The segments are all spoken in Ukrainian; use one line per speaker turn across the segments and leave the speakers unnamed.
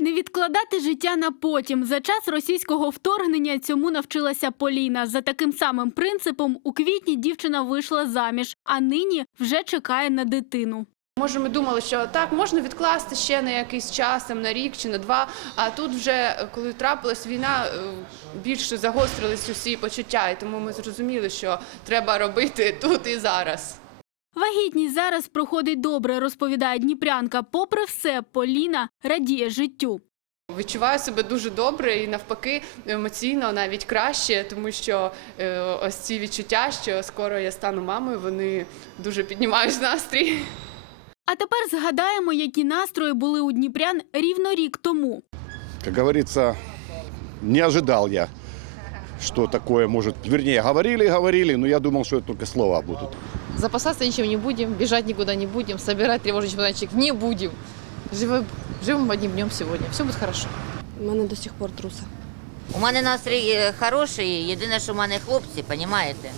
Не відкладати життя на потім. За час російського вторгнення цьому навчилася Поліна. За таким самим принципом у квітні дівчина вийшла заміж, а нині вже чекає на дитину.
Може, ми думали, що так можна відкласти ще на якийсь час, там на рік чи на два. А тут вже коли трапилась війна, е, більше загострились усі почуття, і тому ми зрозуміли, що треба робити тут і зараз.
Вагітність зараз проходить добре, розповідає Дніпрянка. Попри все, Поліна радіє життю.
Відчуваю себе дуже добре і навпаки емоційно навіть краще, тому що е, ось ці відчуття, що скоро я стану мамою, вони дуже піднімають настрій.
А тепер згадаємо, які настрої були у Дніпрян рівно рік тому.
Как говорится, не ожидал я, что такое может... Вернее, говорили, говорили, но я думал, что это только слова будут.
Запасаться ничем не будем, бежать никуда не будем, собирать тревожный чемоданчик не будем. Живем, живем одним днем сегодня. Все будет хорошо.
У мене до сих пор труси.
У мене настрій е, хороший, єдине, що в мене хлопці, понімаєте?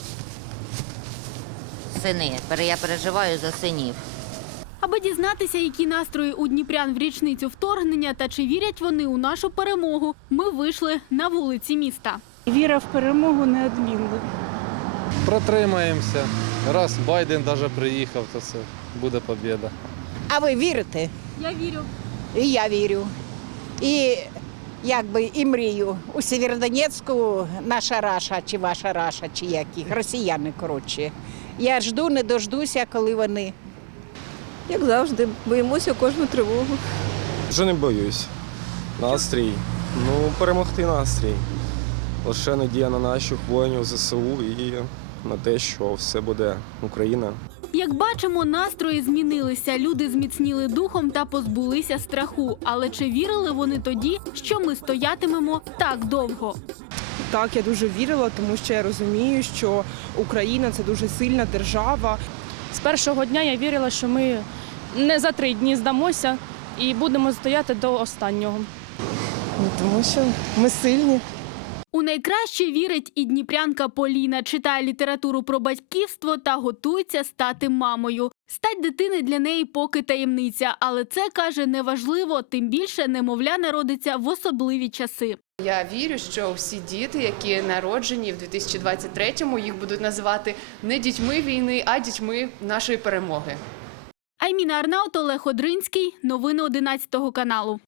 Сини. Я переживаю за синів.
Аби дізнатися, які настрої у Дніпрян в річницю вторгнення та чи вірять вони у нашу перемогу, ми вийшли на вулиці міста.
Віра в перемогу неодмінна.
Протримаємося. Раз Байден навіть приїхав, то це буде побіда.
А ви вірите?
Я вірю.
І я вірю. І якби і мрію. У Сєвєродонецьку наша раша, чи ваша раша, чи яких, росіяни, коротше. Я жду, не дождуся, коли вони.
Як завжди, боїмося кожну тривогу.
Вже не боюсь. Настрій. Ну, перемогти настрій. Лише надія на наших воїнів ЗСУ і на те, що все буде Україна.
Як бачимо, настрої змінилися. Люди зміцніли духом та позбулися страху. Але чи вірили вони тоді, що ми стоятимемо так довго?
Так, я дуже вірила, тому що я розумію, що Україна це дуже сильна держава.
З першого дня я вірила, що ми не за три дні здамося і будемо стояти до останнього.
Ну, тому що ми сильні.
У найкраще вірить і дніпрянка Поліна, читає літературу про батьківство та готується стати мамою. Стать дитини для неї поки таємниця, але це каже неважливо, тим більше немовля народиться в особливі часи.
Я вірю, що всі діти, які народжені в 2023-му, їх будуть називати не дітьми війни, а дітьми нашої перемоги.
Айміна Арнаут, Олег Одринський. Новини 11 каналу.